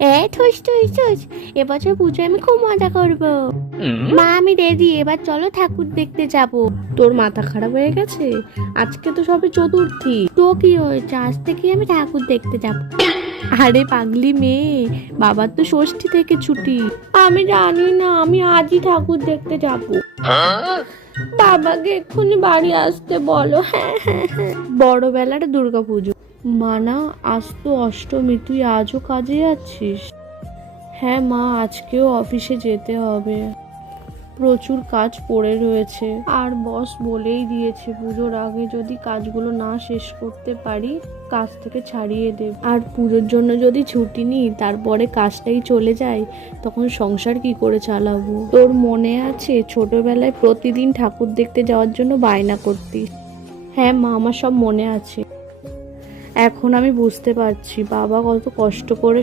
ঠুস ঠুস ঠুস, এবছর পুজোয় আমি খুব মজা করবো। মা আমি রেডি, এবার চলো ঠাকুর দেখতে যাবো। তোর মাথা খারাপ হয়ে গেছে? আজকে তো সবে চতুর্থী। তো কি হয়েছে, আজ থেকে আমি ঠাকুর দেখতে যাবো। আরে পাগলি মেয়ে, বাবার তো ষষ্ঠী থেকে ছুটি। আমি জানি না, আমি আজই ঠাকুর দেখতে যাবো। বাবাকে এক্ষুনি বাড়ি আসতে বলো। হ্যাঁ হ্যাঁ হ্যাঁ। বড় বেলার দুর্গাপুজো। মানা, আজ তো অষ্টমী, তুই আজও কাজে যাচ্ছিস? হ্যাঁ মা, আজকেও অফিসে যেতে হবে, প্রচুর কাজ পড়ে রয়েছে। আর বস বলেই দিয়েছে পুজোর আগে যদি কাজগুলো না শেষ করতে পারি কাজ থেকে ছাড়িয়ে দেব। আর পুজোর জন্য যদি ছুটি নিই তারপরে কাজটাই চলে যায়, তখন সংসার কি করে চালাবো? তোর মনে আছে ছোটবেলায় প্রতিদিন ঠাকুর দেখতে যাওয়ার জন্য বায়না করতিস? হ্যাঁ মা, আমার সব মনে আছে। এখন আমি বুঝতে পারছি বাবা কত কষ্ট করে